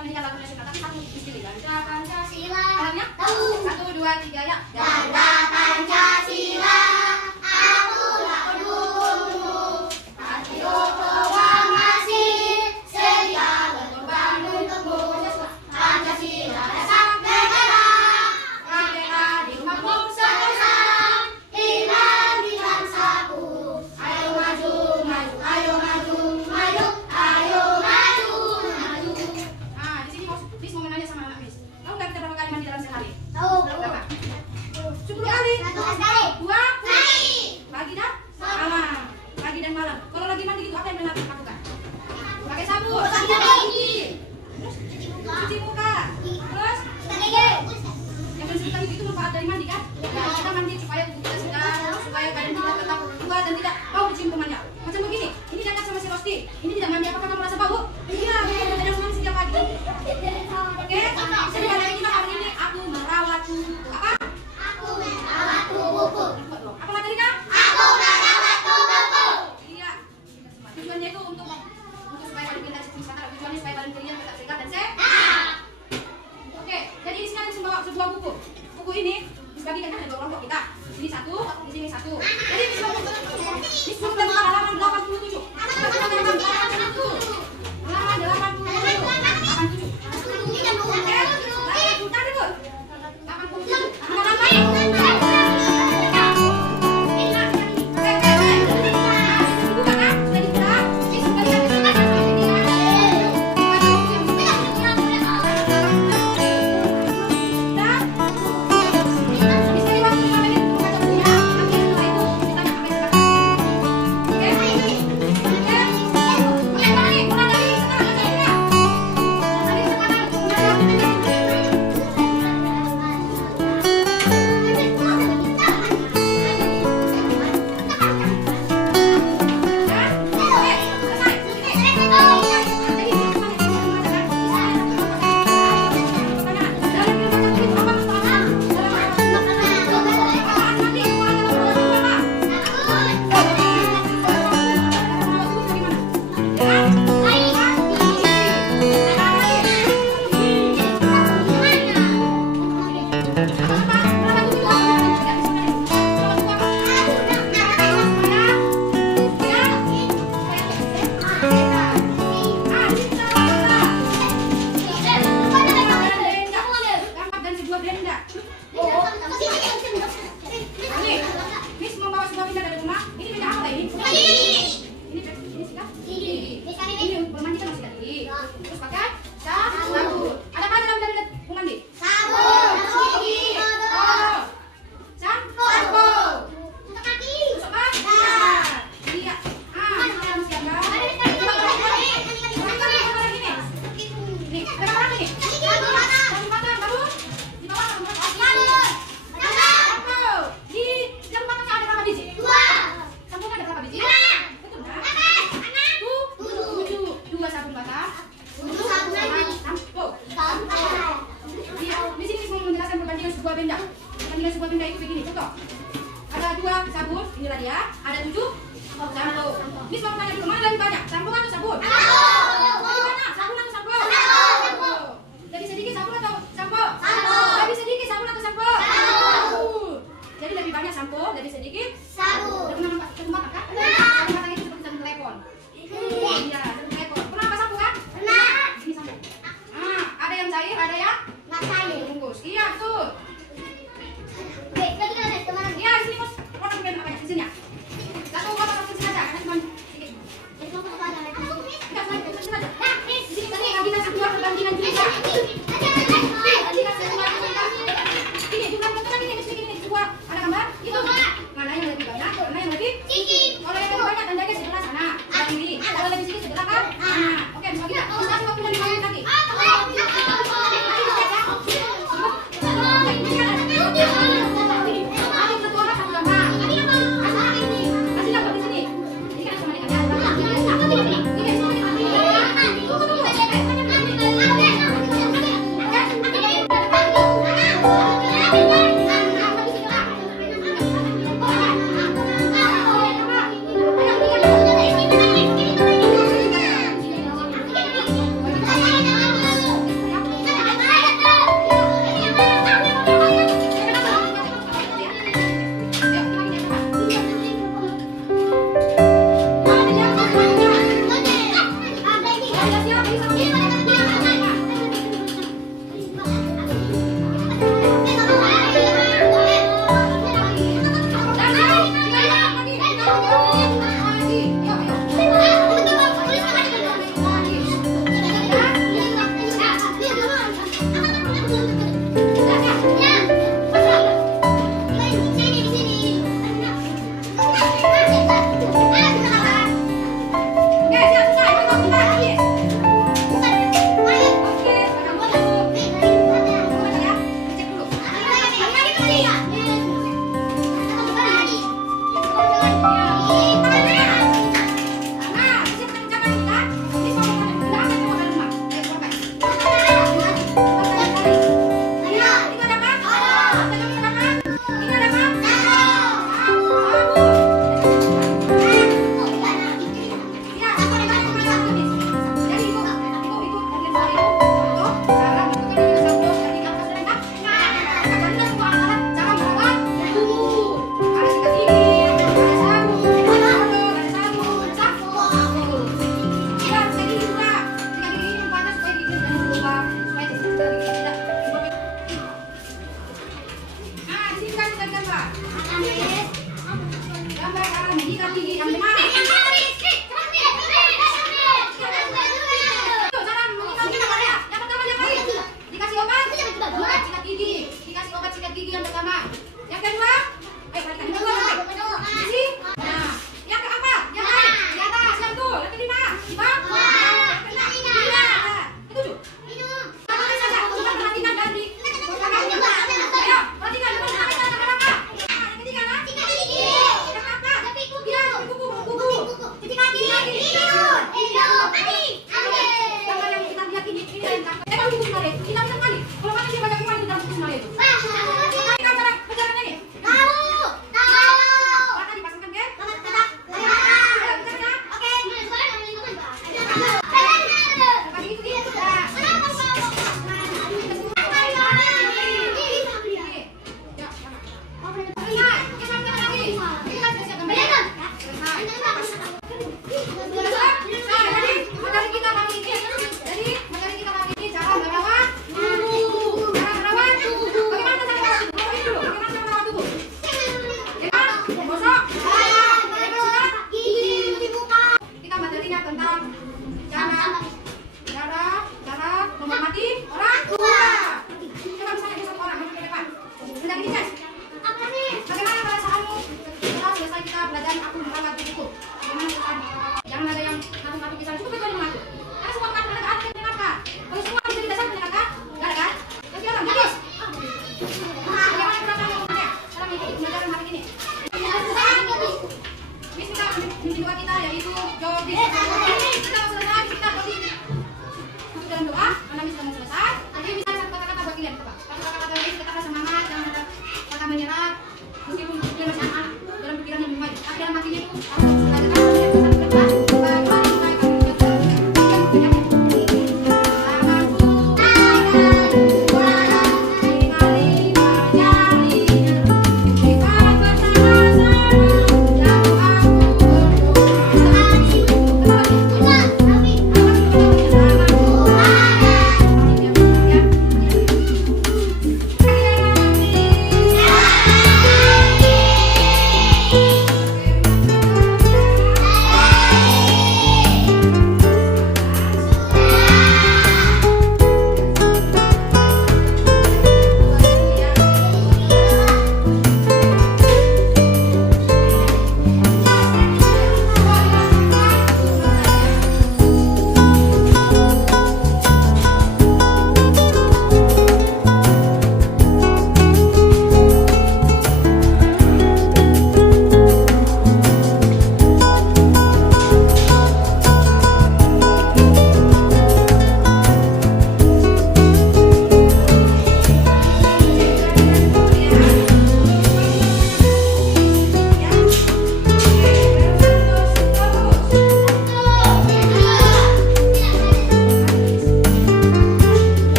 menyanyikan lagu nasional, tapi satu istilah. Ganda Pancasila. Alamnya? Tahu. 1, 2, 3 ya. Ganda Pancasila, akulah pendukungmu. Patriot proklamasi, setia berkorban untukmu. Pancasila dasar negara, merdeka di makmur sempurna. Iman di bangsaku, ayo maju, maju, ayo maju, maju, ayo maju, maju. Ah, di sini Miss mau nanya sama anak Miss. Tahu nggak kita berapa kali mandi dalam sehari? Tahu. Berapa? 10 kali. 11 kali. 2 Kali. pagi dan malam. Pagi dan malam. Kalau lagi mandi gitu apa yang benar lakukan? Pakai sabun. Pakai gigi. Terus Cuci muka. cuci muka. Terus Kita gigi. yang menunjukkan itu manfaat dari mandi kan? Ya, kita mandi supaya tubuh kita segar, supaya badan kita tetap kuat dan tidak bau dicium temannya. Macam begini. Ini jangan sama si Rosti. Ini tidak mandi, apakah kamu merasa bau? Iya, kita tidak mandi setiap pagi. Oke? Jadi pada ini hari ini aku merawat tubuh. Apa? Aku merawat tubuhku. Apa materi kak? Aku merawat tubuhku. Iya. Tujuannya itu untuk supaya badan kita sehat. Tujuannya supaya badan kalian tetap sehat dan sehat. Oke, jadi di sini ada sebuah buku. Buku ini dibagikan ada 2 kelompok kita. Di sini 1, di sini 1. Jadi di sebuah buku. Di sebuah buku halaman 87. Halaman 87. Oke. Putar dulu. 87. Halaman baik. Perbandingan sebuah benda itu begini, contoh. Ada 2 sabun, inilah dia. Ada 7 sampo. Miss mau tanya dulu, mana lebih banyak? Sampo atau sabun? Lebih banyak, sabun atau sampo? Sampo. Lebih sedikit sabun atau sampo? Sampo. Lebih sedikit sabun atau sampo? Sampo. Jadi lebih banyak sampo, lebih sedikit sabun. Pernah tempat kan? Tempat itu seperti sabun telepon. Iya, sabun telepon. Pernah apa sampo kan? Pernah. Ini sampo. Ah, ada yang cair, ada yang Nggak cair. bungkus. Iya, betul. Tadi kan ada kemana? Iya, di sini Mas. Warna pemain apa ya? Di sini ya. Satu kotak satu sini aja, karena cuma sedikit. Jadi kamu apa ada? Enggak,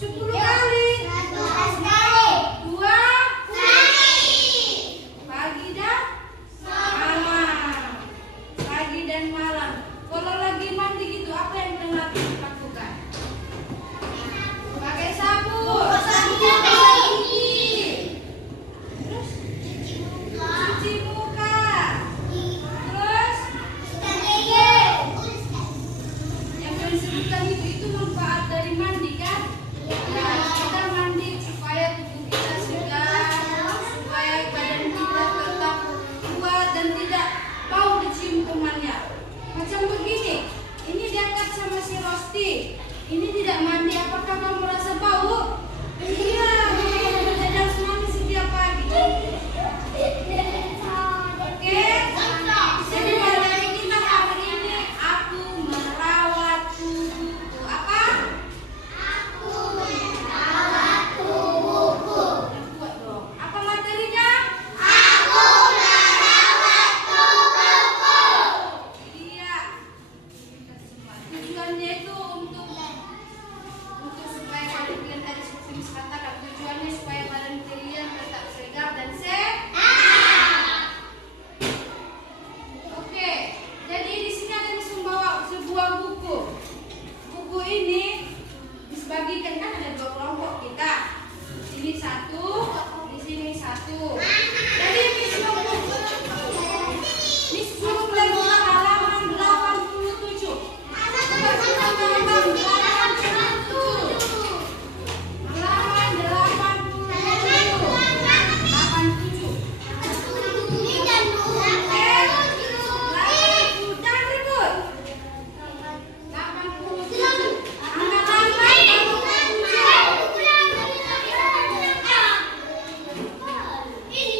10 kali. 12 kali. 2 pagi dan malam. Pagi dan malam. Kalau lagi mandi gitu, apa yang pernah lakukan? Pakai sabun. Terus cuci muka. Terus yang kalian sebutkan itu manfaat dari mandi kan? Ya, kita mandi supaya tubuh kita segar, supaya badan kita tetap kuat dan tidak bau dicium temannya. Macam begini, ini diangkat sama si Rosti. Ini tidak mandi, apakah kamu merasa bau? Iya, berjalan semandi setiap pagi. Oke? Jadi materi kita hari ini, aku merawat tubuhku. Apa? Buat dong. Apa materinya? Iya. Tujuannya itu untuk supaya kalian tadi seperti Miss katakan, tujuannya supaya badan kalian tetap segar dan sehat. Oke, jadi di sini ada Miss membawa sebuah buku. Buku ini dibagikan kan ada 2 kelompok kita. Di sini 1, di sini 1. Jadi Miss suruh mulai buka halaman 87. Buka halaman 87. Halaman 87. Jangan ribut. 87. Angkat tangan. Ini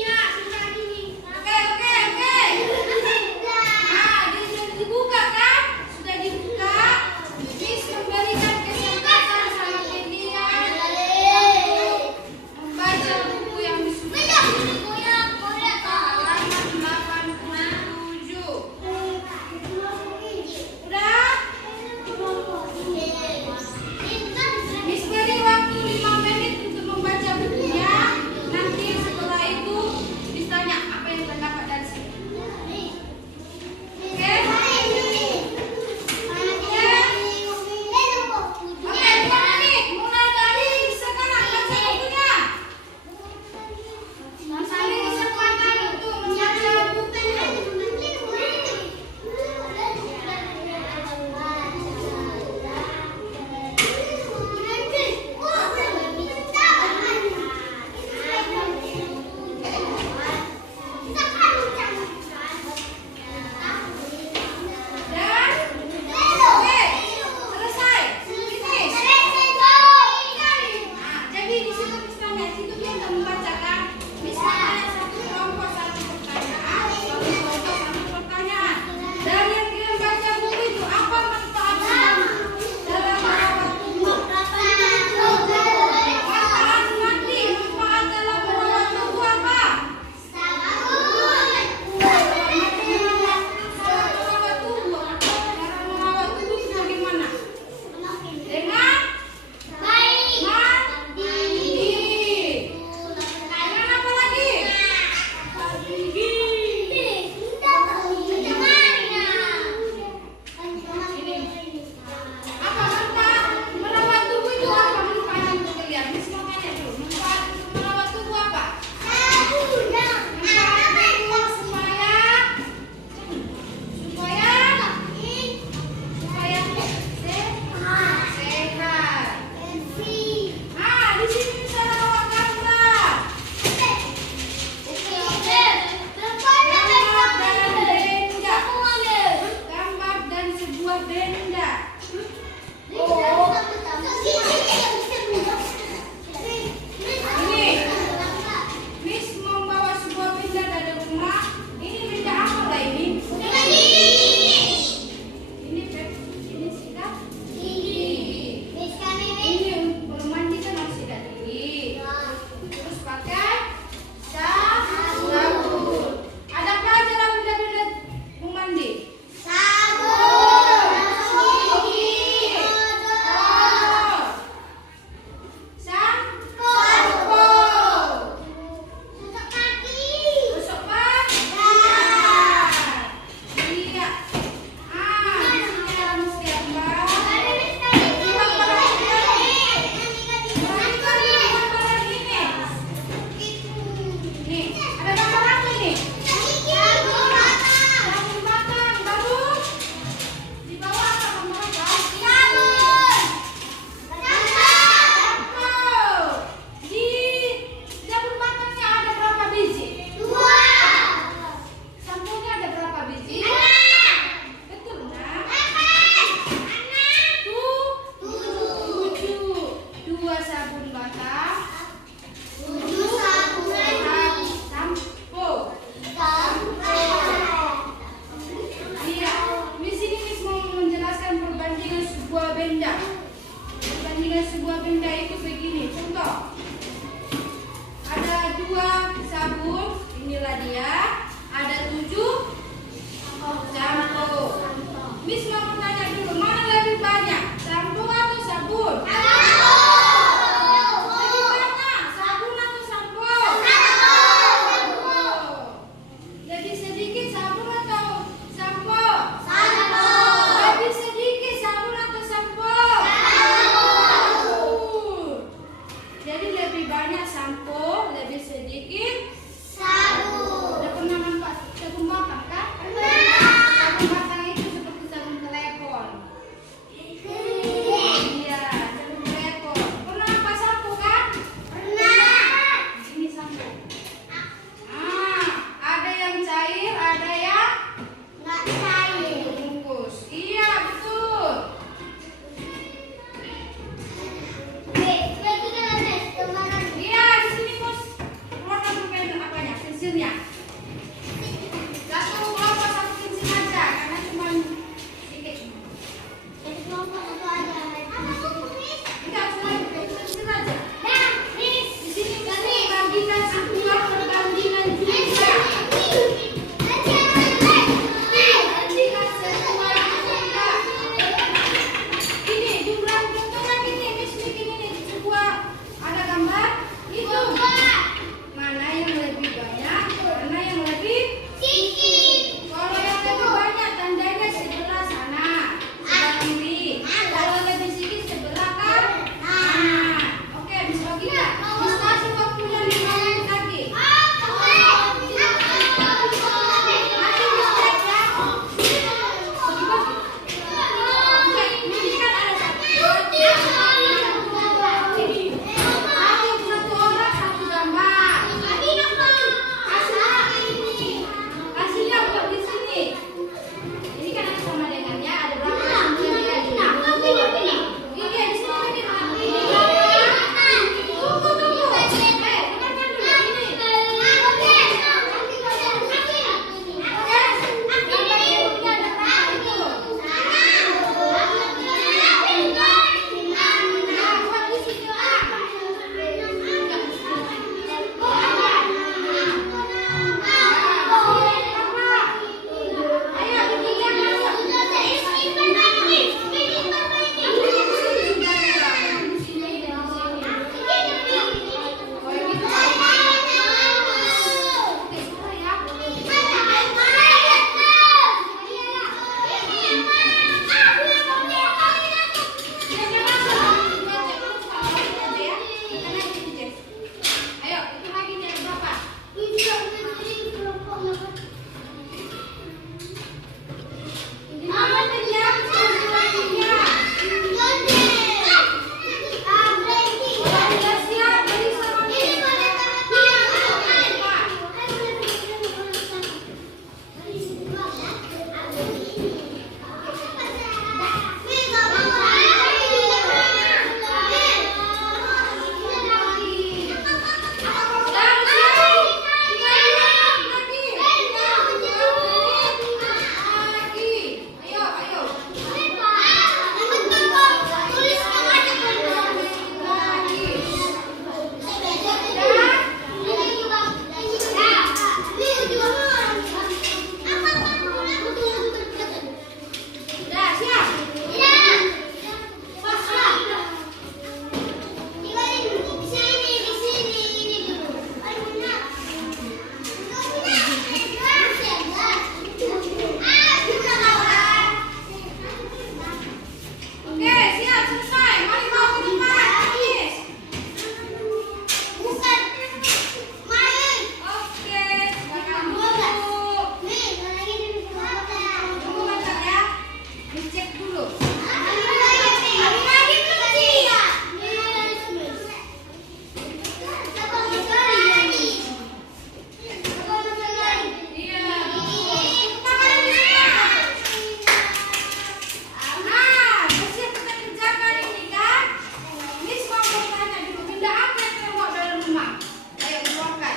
benda apa yang terbawa dalam rumah? Ayo keluarkan.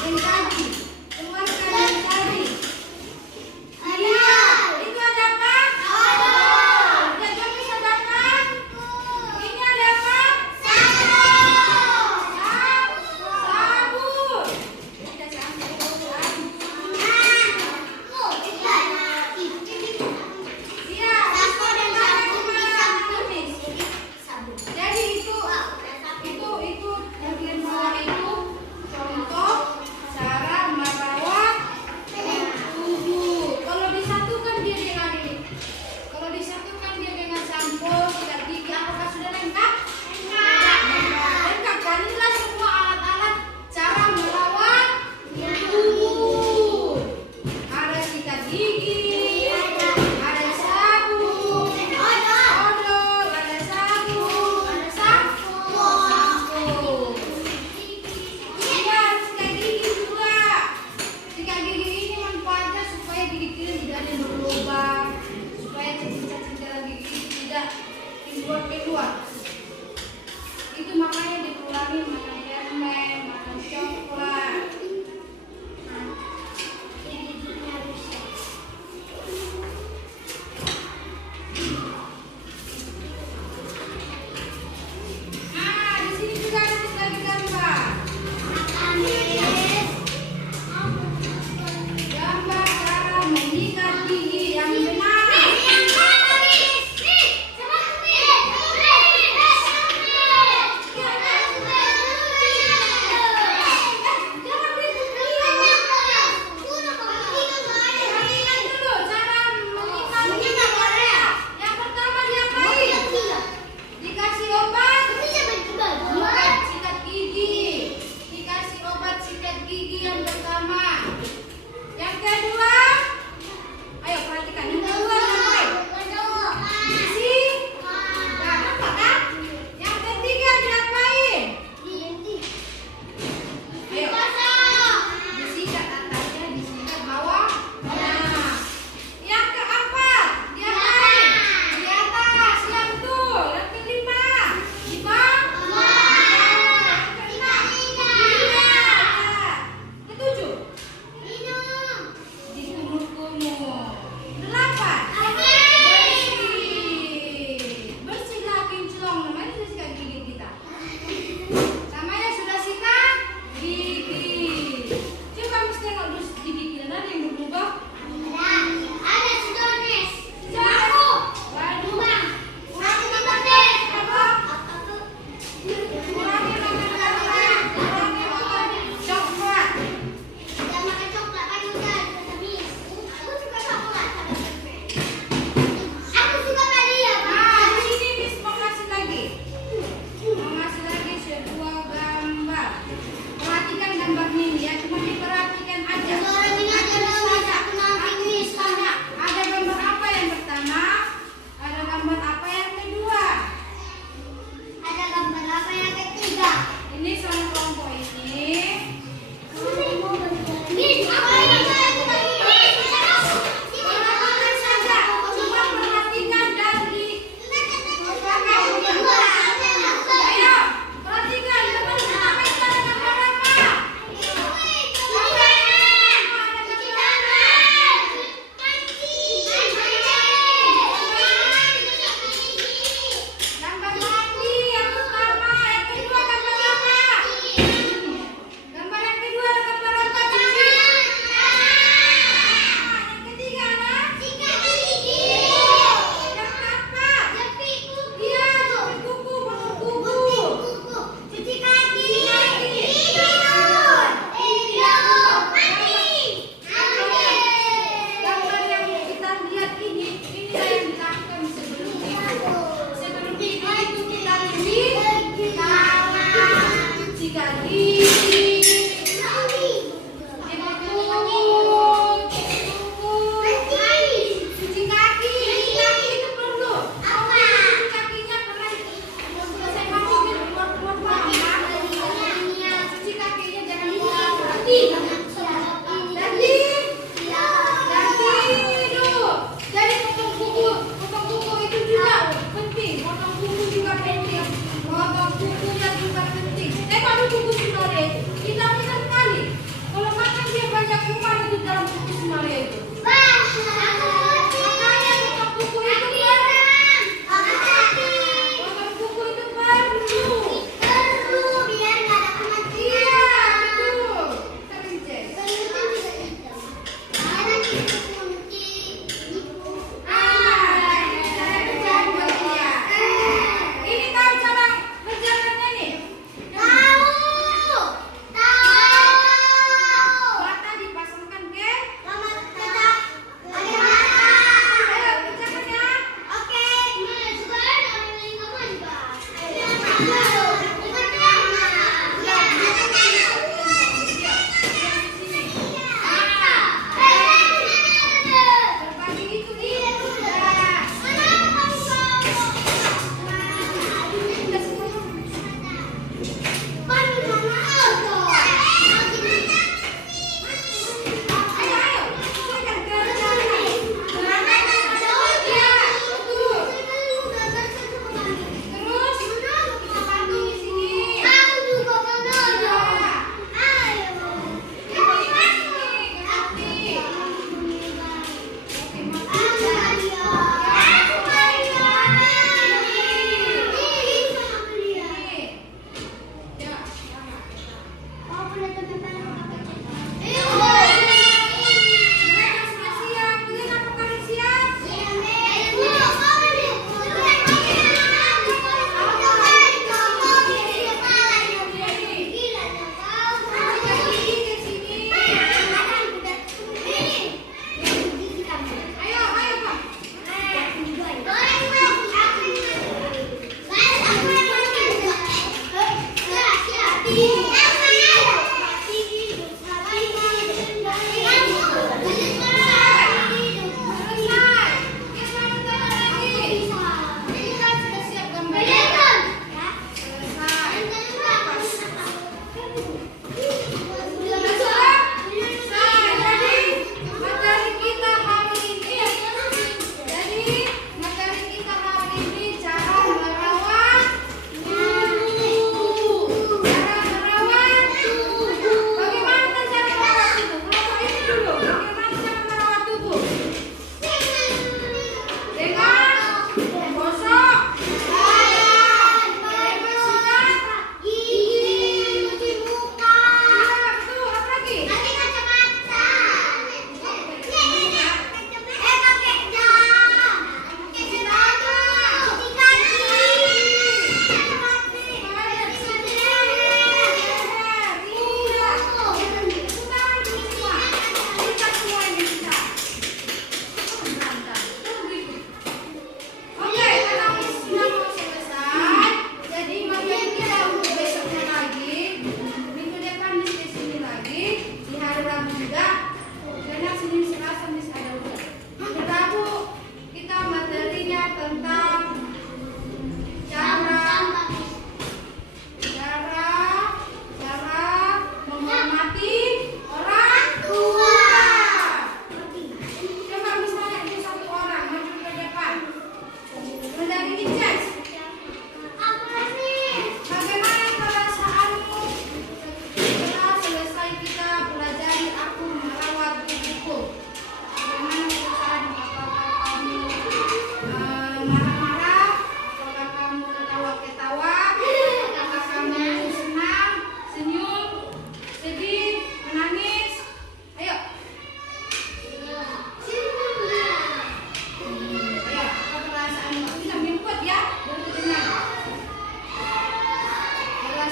Yang tadi. Keluarkan yang tadi. Iya. Itu ada apa? Ada tulis ada apa? Ini ada apa? Sabun. Kita sabun. Iya. Jadi itu yang kalian bawa itu contoh cara merawat tubuh. Kalau disatukan dia dengan ini. Kalau disatukan dia dengan sampo, sikat gigi, apakah sudah lengkap? Lengkap kan? Inilah semua alat-alat cara merawat tubuh. Ada sikat gigi, ada sabun, odol, ada sabun, ada sampo. Iya, sikat gigi juga. Sikat gigi ini manfaatnya supaya gigi kita tidak ada yang berlubang, supaya cacing-cacing dalam gigi tidak keluar. Itu makanya dikurangi makan permen, makan coklat. Nah, di sini juga ada lagi gambar. Gambar cara menyikat gigi yang benar. Jangan berhenti dulu. Perhatikan dulu cara menyikat gigi. Yang pertama diapain? Dikasih obat. Obat sikat gigi. Dikasih obat sikat gigi yang pertama. Yang kedua, ayo perhatikan. Yang kedua ngapain? Isi. Nah, nampak kan? Yang ketiga diapain? Ayo. Disikat atasnya, disikat bawah. Nah, yang keempat diapain? Di atas. Yang tuh. Yang kelima. Di bawah. Yang keenam. Iya. Ketujuh. Dikumur-kumur. 8. Bersihlah kinclong. Namanya sudah sikat gigi kita. Namanya sudah sikat gigi. Coba Miss tengok dulu gigi kita. Ada yang berubah? Waduh. Kurangi makan apa? Kurangi makan apa? Kurangi makan coklat. Nah, di sini Miss mau kasih lagi. Sebuah gambar. Perhatikan gambar ini ya, cuma diperhatikan aja. Ada gambar apa yang pertama? Ada gambar apa yang kedua? Ini sama kelompok ini. Perhatikan saja, cuma perhatikan dan di ayo, perhatikan gambar pertama itu ada gambar apa? Gambar mandi yang pertama, yang kedua gambar apa? Gambar yang kedua ada gambar apa?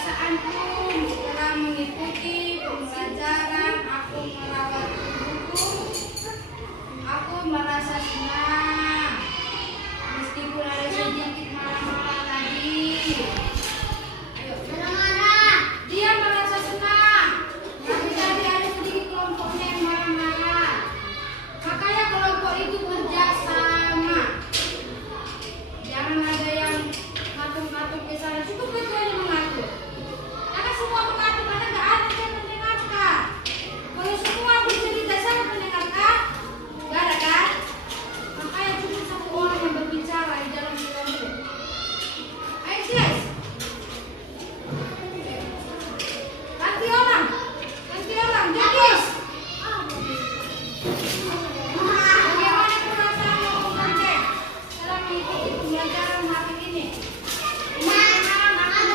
perasaanku setelah mengikuti pembelajaran. Aku merawat tubuhku. Aku merasa senang meskipun ada sedikit marah-marah tadi. Ayo. Dia merasa senang, tapi tadi ada sedikit kelompoknya yang marah-marah. Makanya kelompok itu kerjasama. Jangan ada yang ngatur-ngatur ke sana. Cukup ketuanya mengatur. Karena semua mengatur, karena nggak ada yang mendengarkan. Kalau semua bercerita sama mendengarkan, nggak ada kan? Makanya cukup satu orang yang berbicara di dalam kelompok. Ayo guys. Ganti orang. Jadis. Bagaimana perasaanmu, Om Bante, setelah mengikuti pembelajaran hari ini? Sekarang aku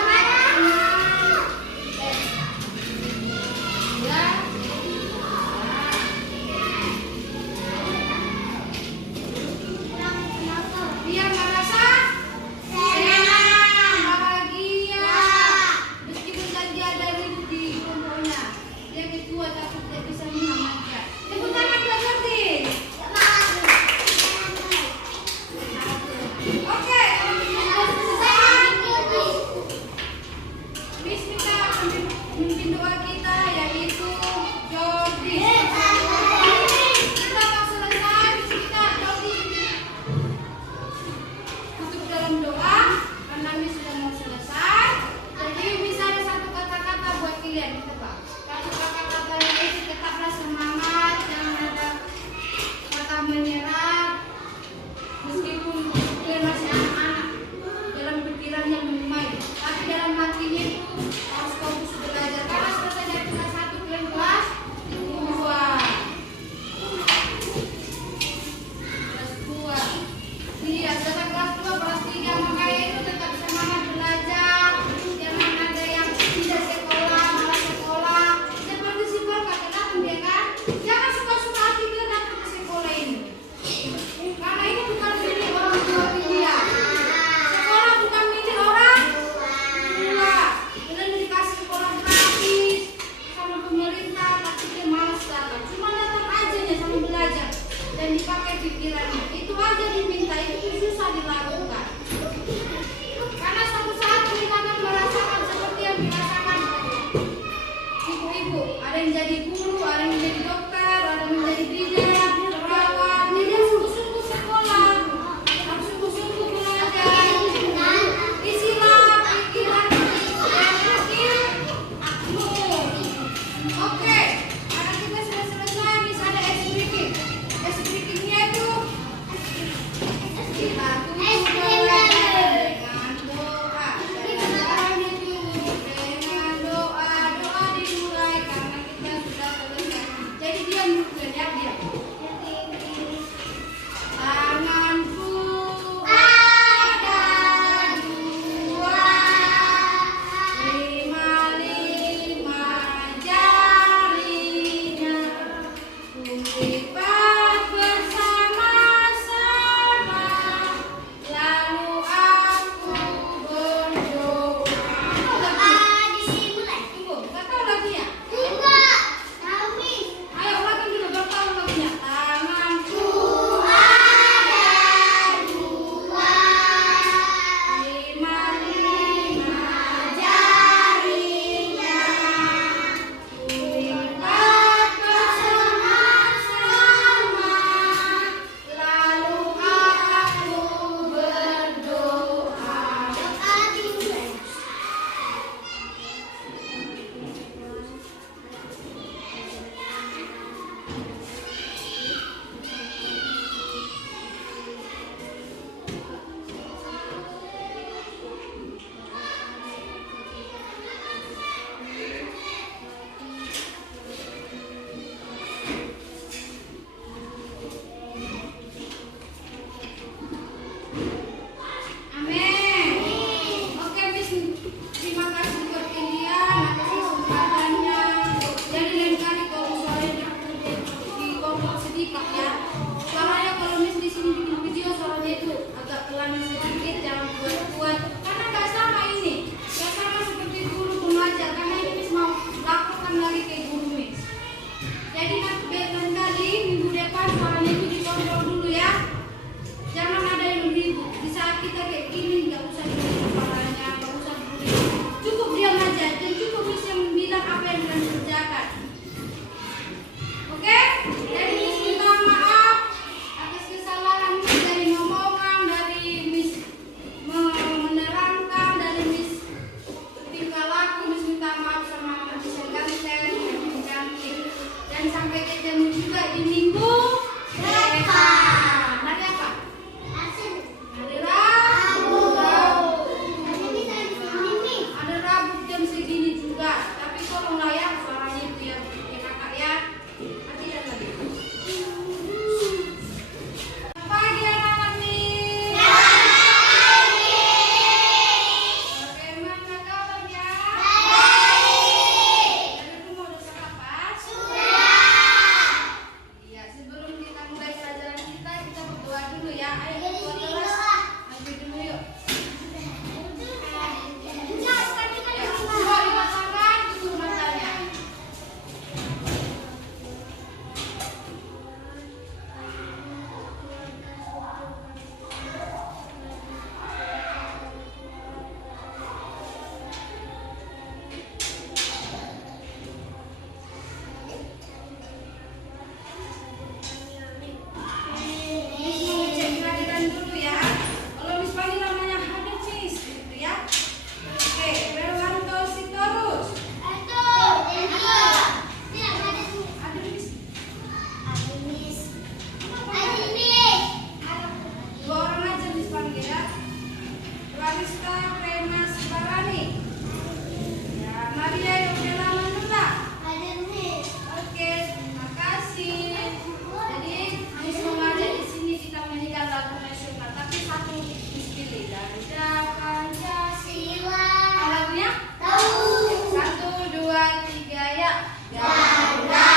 Ganda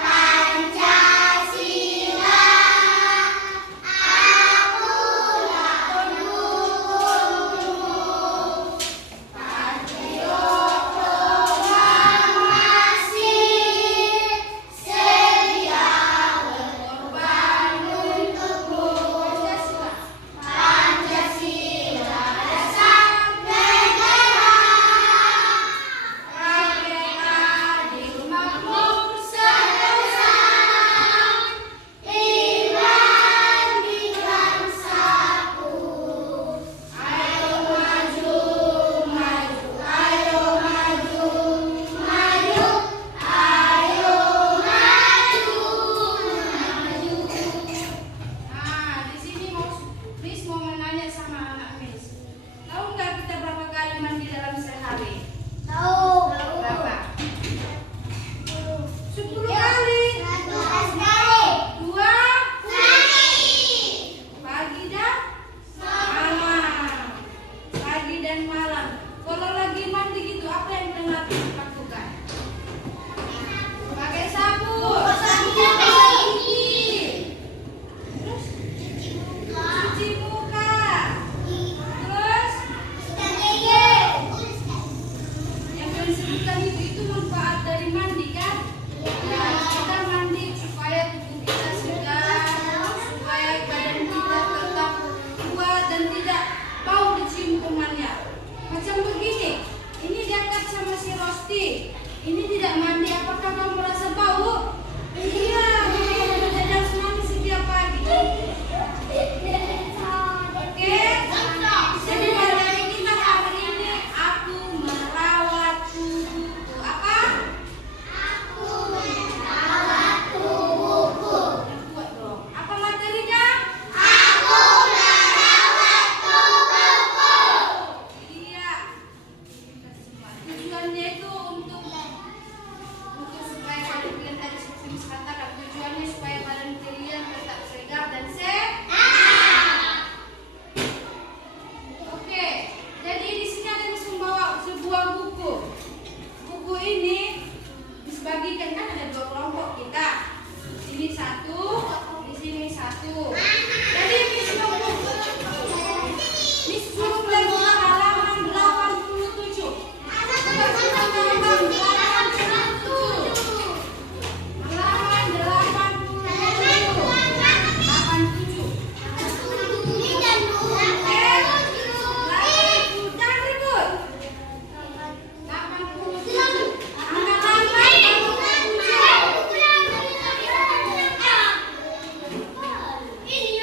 Pancasila, akulah pendukungmu. Patriot proklamasi, sedia berkorban untukmu. Pancasila dasar negara, merdeka di rumahmu seluruh, iman di bangsaku. Ayo maju, maju, ayo maju, maju, ayo maju, maju. Nah, di sini Miss mau menanya sama anak Miss. Tahu nggak kita berapa kali mandi dalam sehari? Tahu. Berapa? 10 kali. 11 kali. 2 Sekali. pagi dan malam. Pagi dan malam. Kalau lagi mandi gitu, apa yang pernah lakukan? Pakai sabun. Gosok gigi. Terus Cuci muka. cuci muka. Terus Sikat gigi. yang kalian sebutkan itu manfaat dari mandi kan? Ya, kita mandi supaya tubuh kita segar, supaya badan kita tetap kuat dan tidak bau dicium kumannya. Macam begini, ini diangkat sama si Rosti. Ini tidak mandi, apakah kamu merasa bau? Iya, kita harus mandi setiap pagi. Oke? Jadi materi kita hari ini, aku merawat tubuhku. Apa? Aku merawat tubuhku. Yang kuat dong. Apa materinya? Aku merawat tubuhku. Iya. Tujuannya itu untuk supaya badan kalian tadi seperti Miss katakan, tujuannya supaya badan kalian tetap segar dan sehat. Oke, jadi di sini ada Miss membawa sebuah buku. Buku ini dibagikan kan ada 2 kelompok kita. Di sini 1, di sini 1. Jadi Miss suruh belajar halaman 87. Halaman 87. Jangan ribut. 87. Angkat tangan. 87.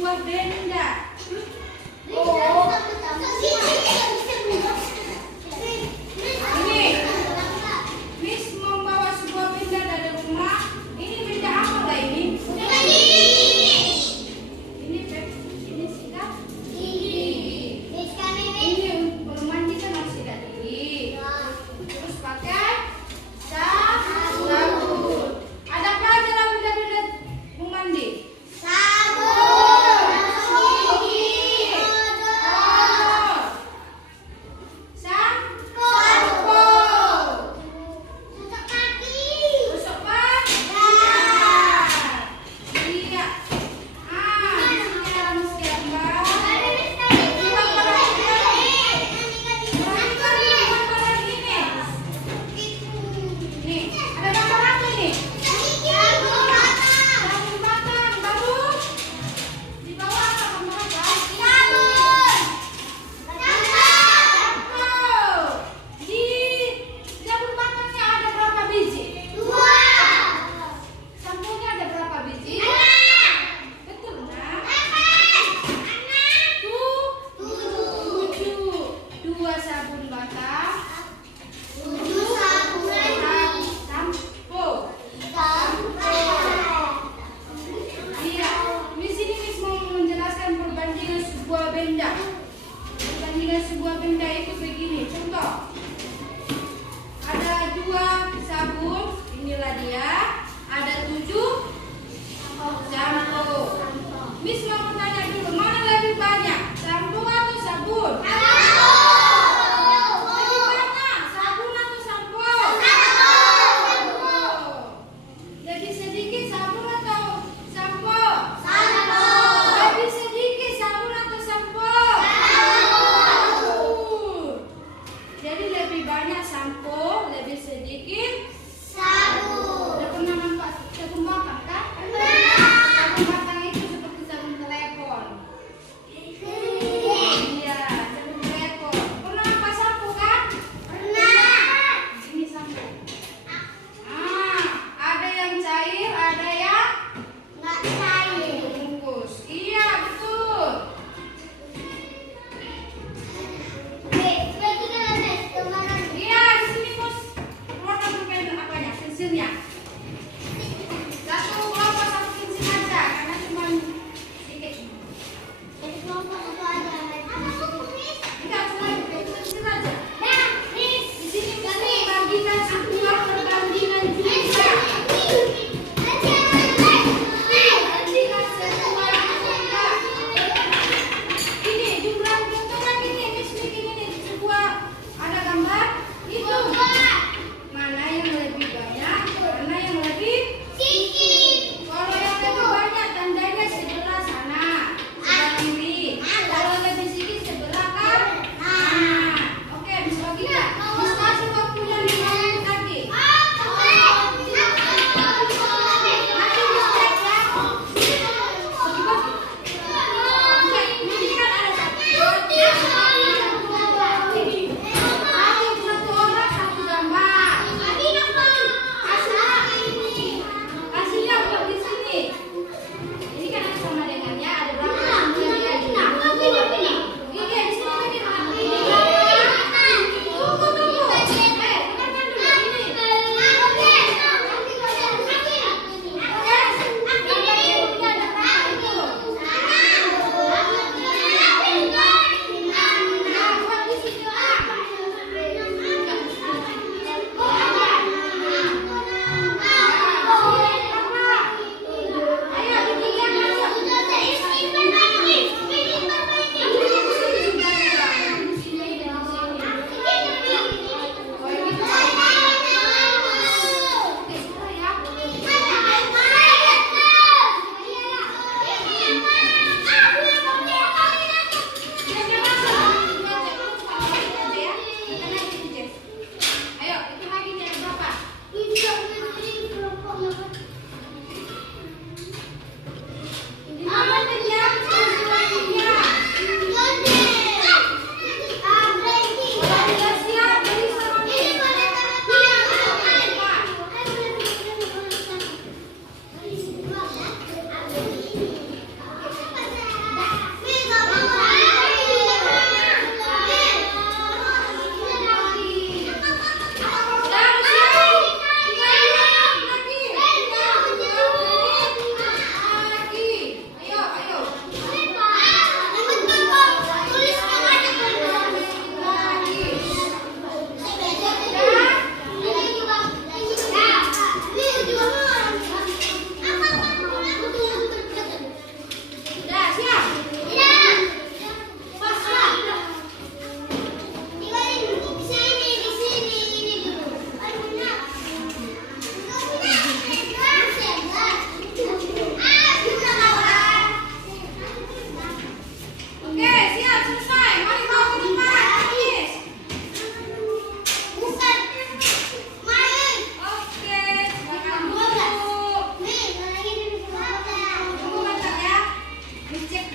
sebuah benda. Ini, Miss membawa sebuah benda dari rumah. Ini benda apa Kak ini? Ini sikat gigi. Ini untuk memandikan harus sikat gigi. Terus pakai sabun. Ada apa aja lah benda-benda memandi? Perbandingan sebuah benda itu begini. Contoh, ada 2 sabun, inilah dia. Ada 7 sampo. Miss mau bertanya dulu, mana lebih banyak, sampo atau sabun? Lebih banyak, sabun atau sampo? Lebih sedikit sabun atau sampo? Lebih sedikit sabun atau sampo? Jadi lebih banyak sampo, lebih sedikit sabun.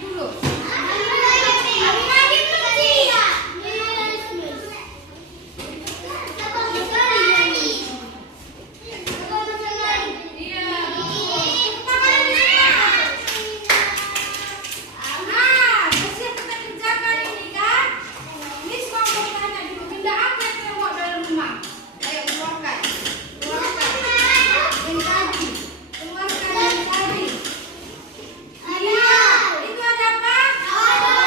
dulu. Nah, bersiap kita kerjakan ini kan. Miss mau bertanya dulu, benda apa yang terbuat dalam rumah? Ayo keluarkan. Keluarkan. Yang tadi. Keluarkan yang tadi. Iya. Itu ada apa?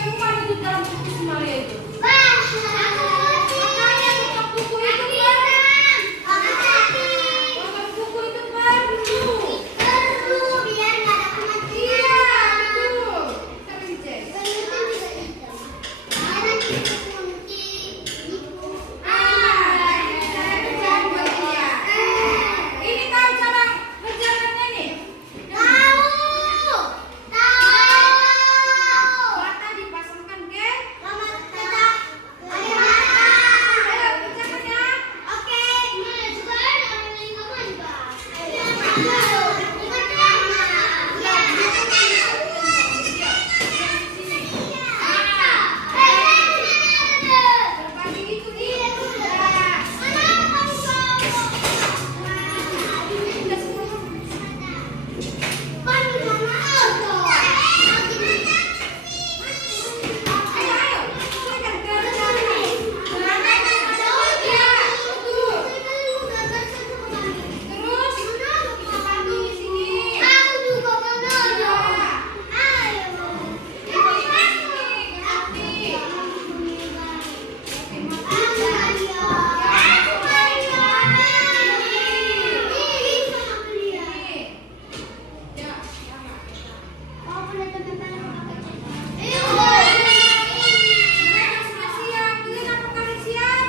semua itu dalam buku semuanya itu. Makanya tutup buku itu perlu. Tutup buku itu perlu. Iya, betul. Sering cek. Ini tahu cara berjalannya nih. Mata dipasangkan ke. Ayo kerjakan ya. Berbagi itu dia sudah. Sudah semua. Ayo, ayo. Silakan kerjakan. Terus kita bantu di sini. Mereka sudah siap. Kalian apakah siap?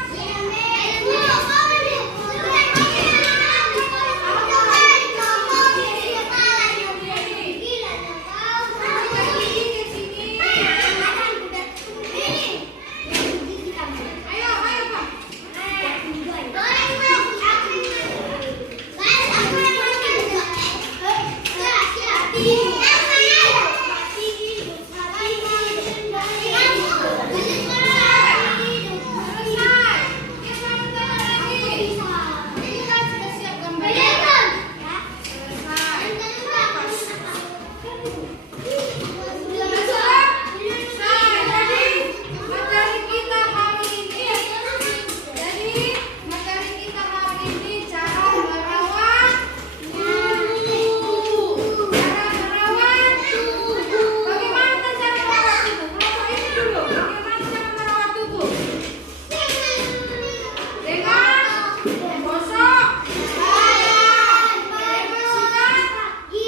Ayo, ayo Pak. Selesai. Ya sebentar lagi. Ini kan sudah siap gambarnya. Selesai. Selesai. Jadi materi kita hari ini cara merawat tubuh. Bagaimana cara merawat tubuh? Kelompok ini dulu. Bagaimana cara merawat tubuh? Dengan gosok, sikat. Iya,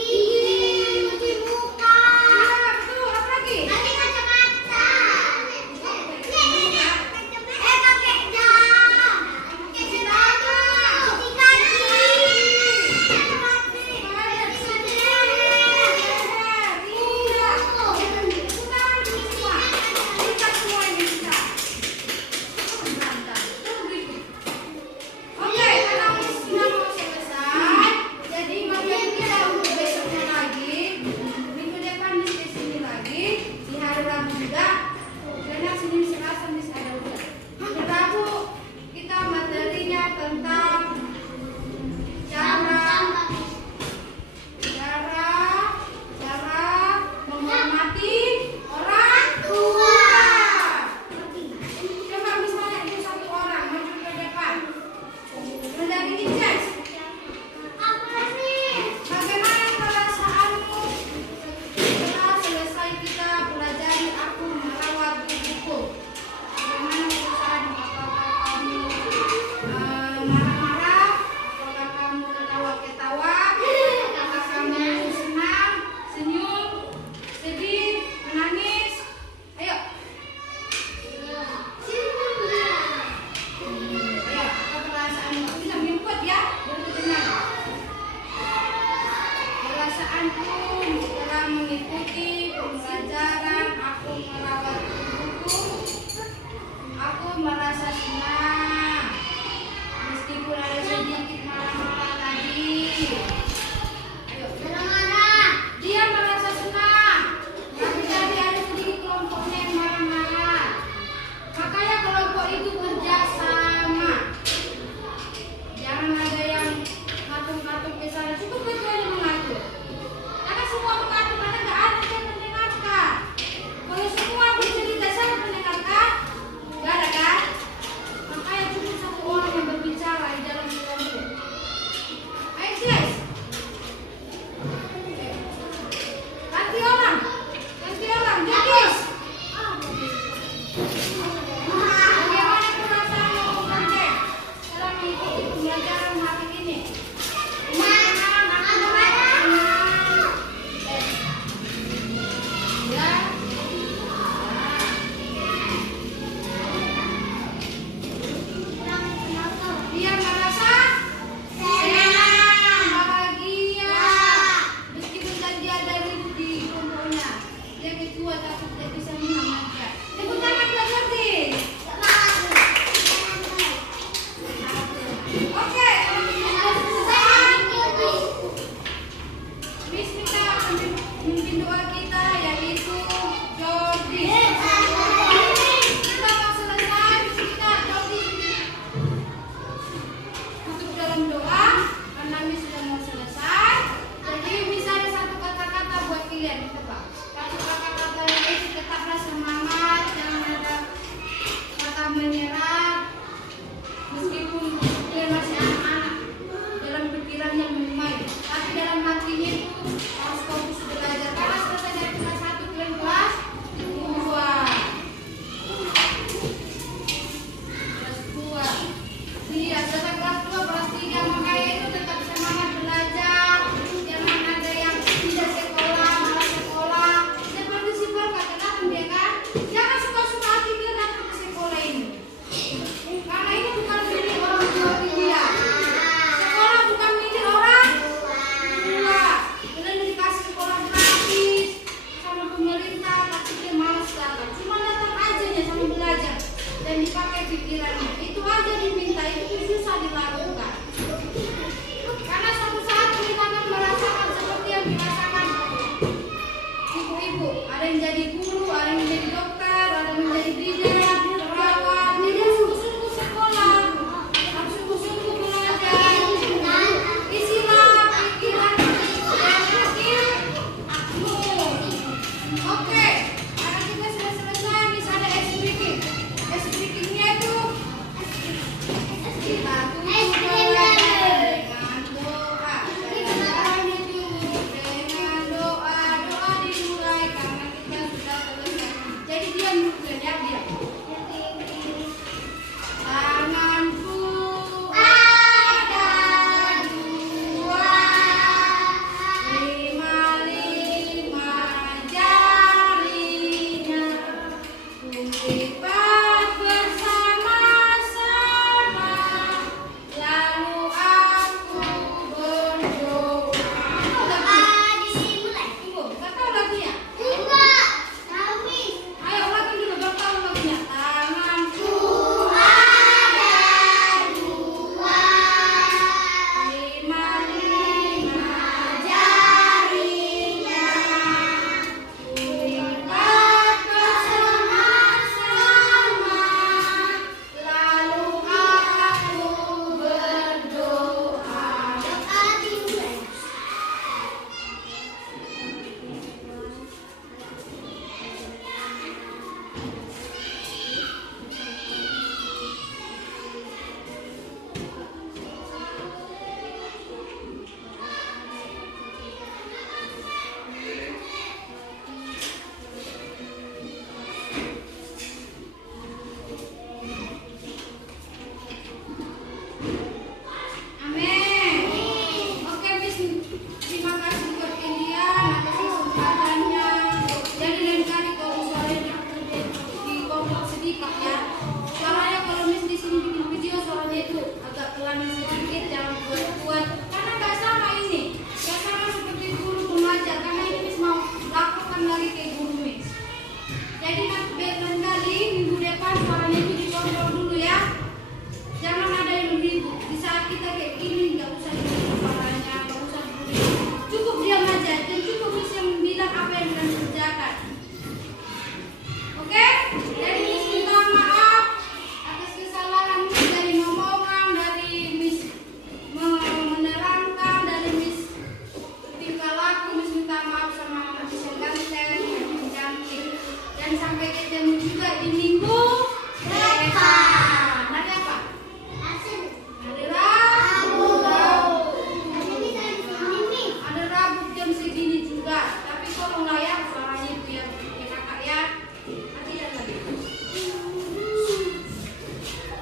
betul. Apa lagi? Oke, karena sudah mau selesai, jadi materi kita untuk besoknya lagi, minggu depan di sini lagi, di hari Rabu juga, karena Senin, Selasa, Kamis ada ujian. Hari Rabu kita materinya tentang cara menghormati orang tua. Coba misalnya itu satu orang maju ke depan. Menjadi Inces, bagaimana perasaanmu setelah selesai kita pelajari aku merawat tubuhku? Bagaimana perasaanmu? Apakah kamu marah-marah? Apakah kamu ketawa-ketawa? Apakah kamu senang, senyum, sedih, menangis? Ayo. Ya, apa perasaanmu? Bisa input ya, baru dengar. Perasaanku setelah mengikuti pembelajaran aku merawat tubuhku, aku merasa senang. Meskipun ada sedikit marah-marah tadi. Ayo. Dia merasa senang. Tapi tadi ada sedikit kelompoknya yang marah-marah. Makanya kelompok itu kerjasama. Jangan ada yang ngatur-ngatur ke sana. Cukup betul yang mengatur. Karena semua mengatur, karena nggak ada yang mendengarkan. Kalau semua bercerita sama mendengarkan, nggak ada kan? Iya, selesai